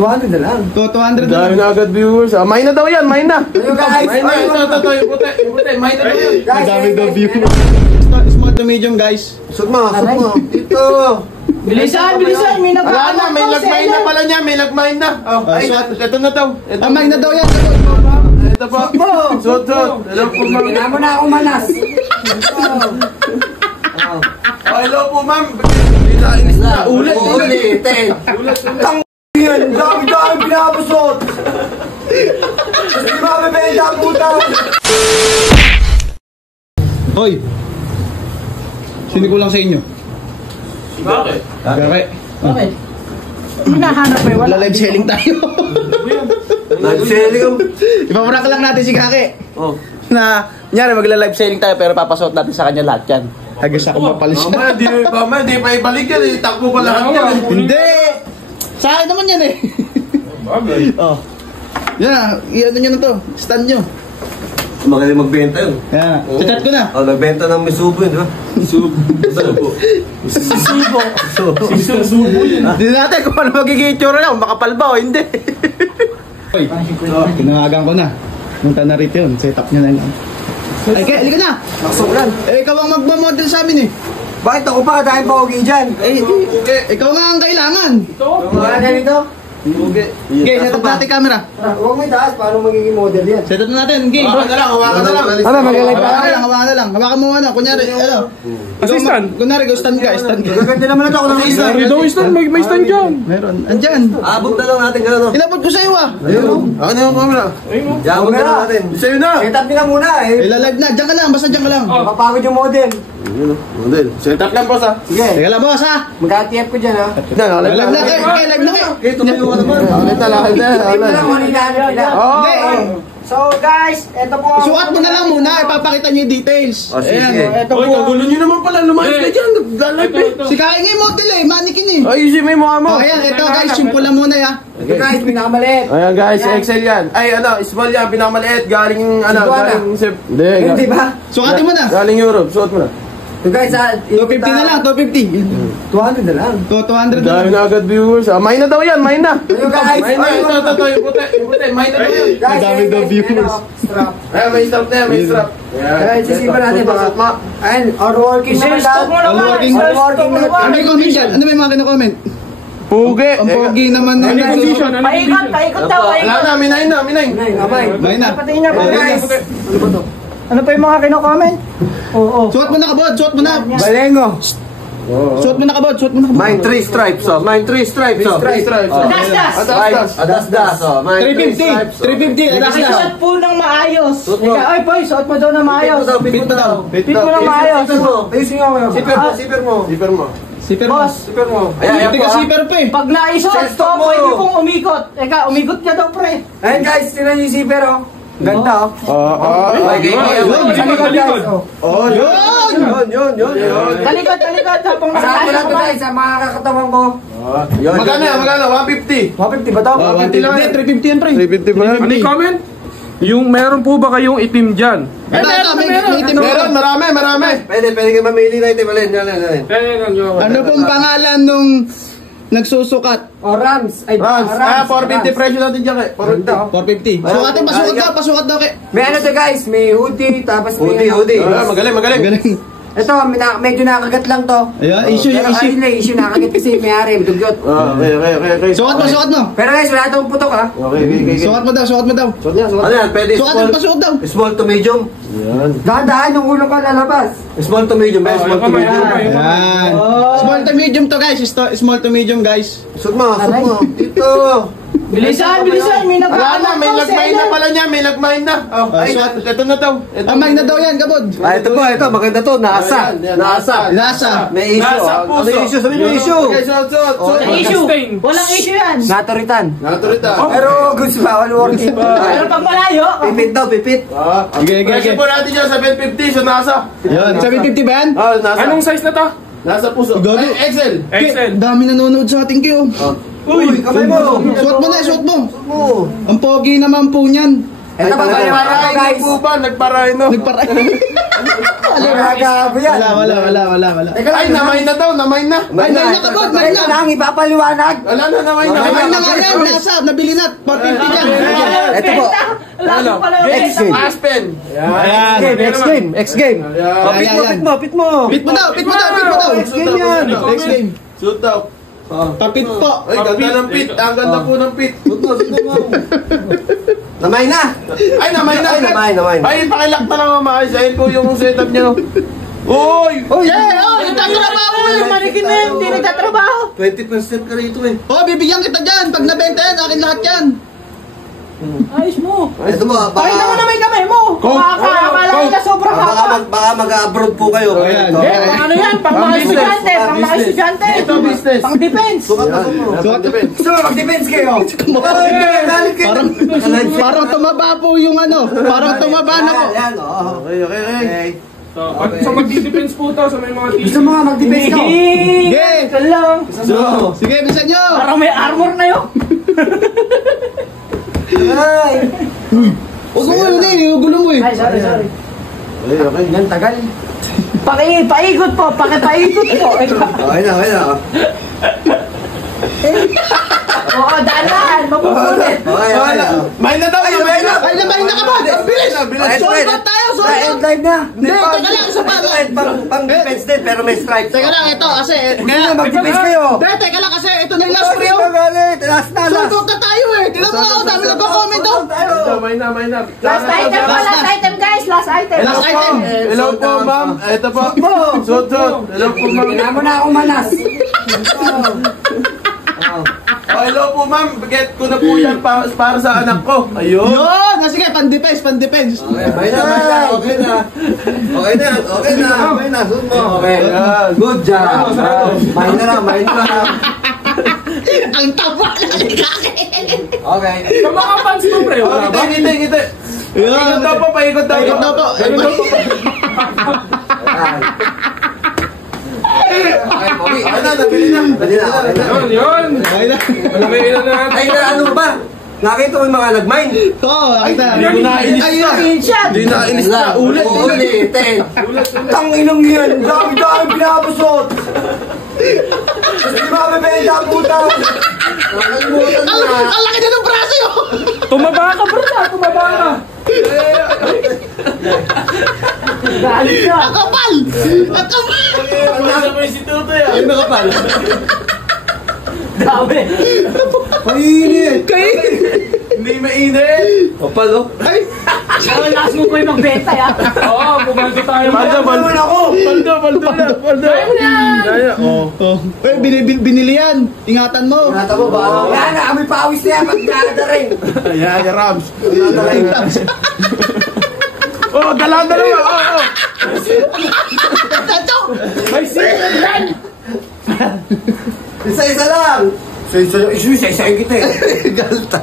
200 na lang. 200 na Dahil na agad viewers. Mine na daw yan, mine na. Ayun guys. Mine na, ito, yung puti. Yung puti, mine na daw yan. Guys, dami daw viewers. Small to medium guys. Sud mo. Dito. Bilisan, may Wala nagpapalit na, may lagmine na pala niya, may lagmine na. Oh, ay, ito na daw. Ito Mine na daw yan. Ito po. Suot. Hello po, ma'am. Kailangan mo na ako manas. Hello po, ma'am. Bilainis na. Ulit. Tang yan, dami pinapasot. Hindi mabibenta ang puta. Hoy. Sino ko lang sa inyo? Bakit? Gare. Bakit? Hinahanap eh, wala. Live selling tayo. Nag-selling. Ipaprank lang natin si Kake. Oh. Na, nyari magla-live selling tayo pero papasuot natin sa kanya lahat yan. Hagas ako mapalis siya. Mamaya, di pa ibalik yan. Takbo pa lahat yan. Hindi! Sa akin naman yan eh. Bagay. Oh. Yan na, i-ano nyo na to. Stand nyo. Magaling magbenta yun. Yan na. Chat ko na. Oh, nagbenta ng may subo yun, di ba? Subo. Hindi natin kung ano magiging itsura lang. Makapal ba o hindi. Hoy, tinawagan ko na. Punta na rito yun. Set up nyo na lang. Ay, kaya, halika na. Nakasubran. Eh, ikaw ang magmamodel sa amin eh. Bakit ako pa? Dahil pa okay dyan. Ikaw nga ang kailangan. Wala na dito. Okay. Okay, set up natin camera. Huwag may taas. Paano magiging model yan? Set up na natin. Okay. Hawakan na lang. Ano, mag-live Hawakan na lang. Hawakan mo ano. Kunyari, ano. Assistant. Kunyari, go stand ka. Stand ka. Gaganda naman ako ng isa. May stand dyan. Meron. Andyan. Abot na lang natin gano'n. Inabot ko sa'yo ah. Ayun. Ano yung camera? Abot na lang natin. Sa'yo na. Set up nila muna eh. Ilalive na. Diyan ka lang. Basta diyan ka lang. Mapapagod yung model. Model. Set up lang boss ha. Sige. Teka lang boss ha. Mag-ATF ko dyan ha. Live na kayo. Okay, live na kayo. Okay, tumayo ka naman. Ulit na lang. Ito lang kung hinahanap nila. Hindi. So guys, eto po. Sukat mo na lang muna. Ipapakita niyo yung details. Sige. Eto Oy, po. kagulo nyo naman pala. Lumayas ka dyan. Naglalap eh. Si Kaing yung model eh. Mannequin eh. Ay, easy may mukha mo. Oh, ayan. Ito guys. Simple lang muna ya. Ito guys, pinakamaliit. Ayan guys, Excel yan. Ay ano, small yan, pinakamaliit. Galing ano, Cebuana. galing Hindi, Hindi ba? Sukatin mo na. galing Europe. Suot mo na. Ito guys ha. 250 na lang. 250. 200 na lang. 200 na Dahil lang. na agad viewers. Mine na daw yan, mine na. Ayun guys. Mine na, ito, yung puti. Yung puti, mine na daw yan. Guys, Dami daw viewers. Strap. Ayan, may strap na yan, may strap. Ayan, sisipan natin baka. Ayan, all working naman Stop mo daw. naman. All working. All working na. Ano may comment dyan? Ano may mga kino-comment? Pugi. Ang pogi naman ng condition? Paikot daw, Wala paikot. na, minay na, minay. Ay, kamay. May na. Patingin niya pa Guys. guys. Ano pa yung mga kino-comment? Oo. Suot mo na kabod. Suot mo na. Balengo. Suot mo na kabod. Suot mo na kabod. Mine 3 stripes oh. Mine 3 stripes oh. Three stripes. Das. Adas oh. Mine 3 stripes. 350. 350. Alas na. Suot po ng maayos. Suot mo. Ay boy, suot mo daw ng maayos. Pit mo daw. Pit mo ng maayos. Ayusin mo. Zipper mo. Zipper mo. Zipper mo. Boss, Zipper mo. Hindi ka zipper pa eh. pag naisot, Chest to, mo. pwede pong umikot. Eka, umikot ka daw pre. Ayan guys, tinan yung zipper oh. Ganda oh. Sa likod guys oh. Oh, yun. Yun. Talikod, habang Sa akin lang to guys, sa mga kakatawan ko. Magkano yan, magkano? 150. 150 ba to? 150 lang. 350 yan pre. 350 ba yan? Ano yung comment? Yung meron po ba kayong itim dyan? May itim Meron, marami. Pwede kayo mamili na ito. Alin. Ano pong pangalan nung nagsusukat? Oh, Rams. Ay, Rans, 450 presyo natin dyan eh. 450. 450. Sukatin, pasukat daw kay. May ano to guys, may hoodie, tapos may hoodie. Magaling. Galing. Ito, medyo nakagat lang to. Ayan, issue yung issue. Issue nakagat kasi may-ari, dugyot. Okay. Sukat mo. Pero guys, wala itong putok ha. Okay. Sukat mo daw. Suot niya. Ano yan, pwede Sukatin, pasukat daw. small to medium. Dahan-dahan yung ulo ka lalabas. Small to medium, small to medium. Ayan. Small to medium to guys. Small to medium guys. Suot mo. Dito. Bilisan, may Wala na, may lagmine na pala niya, may lagmine na. Oh, ay, suot. ito na daw. Mine na daw yan, kabod. Ito, maganda to, naasa. Nasa. May issue. Nasa puso. Ano issue? Sabi mo issue. Okay, suot. Walang issue. Walang issue yan. Naturitan. Naturita. Pero goods pa, all working. Pero pag malayo, Pipit daw, pipit. Presyo po natin dyan, 750 sa nasa. Yun, 750 ba yan? Oh, nasa. Anong size na to? Nasa puso. Gago. Ay, Excel. XL. Dami nanonood sa ating kiyo. Uy, kamay mo. Suot mo na, suot mo. mo. Ang pogi naman po niyan. Ito pa Nagparahin guys. po ba? Nagparahin no? Nagparay. Nagagabi yan. Wala. Teka Ay, lang, namain na daw, namain na. Ay, may nakabot, may Teka na. lang, ipapaliwanag. Wala na, namain na. Ay, na nga yan, nasa. Peanut, 450 dyan. Ito po. Lalo pala. X-game. Aspen. Ayan. X-game. X-game. Ayan. Pit mo. Pit mo daw. X-game yan. Next game. Shoot daw. Papit po. Ay, ganda ng pit. Ang ganda po ng pit. Namay na. Ay, namay na. Ay, namay. Ay, pakilak na lang maayos. Ayun po yung setup niya. Uy! Oh, yeah! Oh, nagtatrabaho mo yung manikin na yun. Hindi nagtatrabaho. 20% ka rito eh. Oh, bibigyan kita dyan. Pag nabenta yan, akin lahat yan. Ayos mo. Ito mo, Pakita mo na may kamay mo. Makakakala ka sobrang haba. baka mag-abroad po kayo. Ayan. Eh, pang ano yan? Pang mga estudyante. Pang mga estudyante. Ito, business. Pang defense. Sukat. Gusto mo mag-defense kayo? Parang tumaba po yung ano. Parang tumaba na po. Yan, oo. Okay. So magdi-defense po to sa may mga team. Gusto mo nga mag-defense ka? Sige. Ito lang. Sige, bisan nyo. Parang may armor na yun. Ay! Huwag mo yun eh. Gulo mo eh. Ay, sorry. Okay, yan, tagal. Paikot po. Pakipaikot po. Okay na. Oo, dahan. Mapupulit. Okay. May na daw. May na. Ay, nabahin na ka ba? Bilis. Sold out tayo. Sold out. Live na. Hindi, teka lang. Isa pa. Pang-defense din, pero may strike. Teka lang, ito kasi. Gusto mo mag-defense kayo? Hindi, teka lang kasi. Ito na yung last pre. Last na. Sold out na tayo eh. Tignan mo ako. Dami nagko-comment oh. May na. Last item po. Last item, guys. Last item. Last item. Hello po, ma'am. Ito po. Shoot. Hello po, ma'am. Kailangan mo na akong manas. Oh, hello po, ma'am. Get ko na po yan para sa anak ko. Ayun. Yun. Sige, pan-defense. Okay na. Suot mo. Okay. Good job. Main na lang. Ang taba na Okay. Sa mga fans mo, pre, wala ba? Ngiti. Paikot daw po. Paikot daw po. Okay na, nabili na. Yun. Malaki na natin. Ay, ano ba? Nakita mo yung mga nag-mine? Oo, nakita. Hindi na inis na. Hindi na inis na. Ulitin. Tanginang yan. Dami pinapasot. Hindi mabibenta ang puta. Ang laki na ng braso yun. Tumaba ka, bro. Tumaba ka. Galit siya. Ang kapal. Ay, makapal. Dami. Mainit. Hindi mainit. Kapal, oh. Ay. Last mo po yung magbenta, ya. Oo, bumaldo tayo. Naman ako. Baldo. Kaya, oh. Uy, binili yan. Ingatan mo. Nata mo ba? Yan na, kami pawis na yan. Magkakada rin. Ayan, Rams. Oh, dalawa. Oh. May secret yan. Isa-isa lang. Isa-isa kita eh. Galta.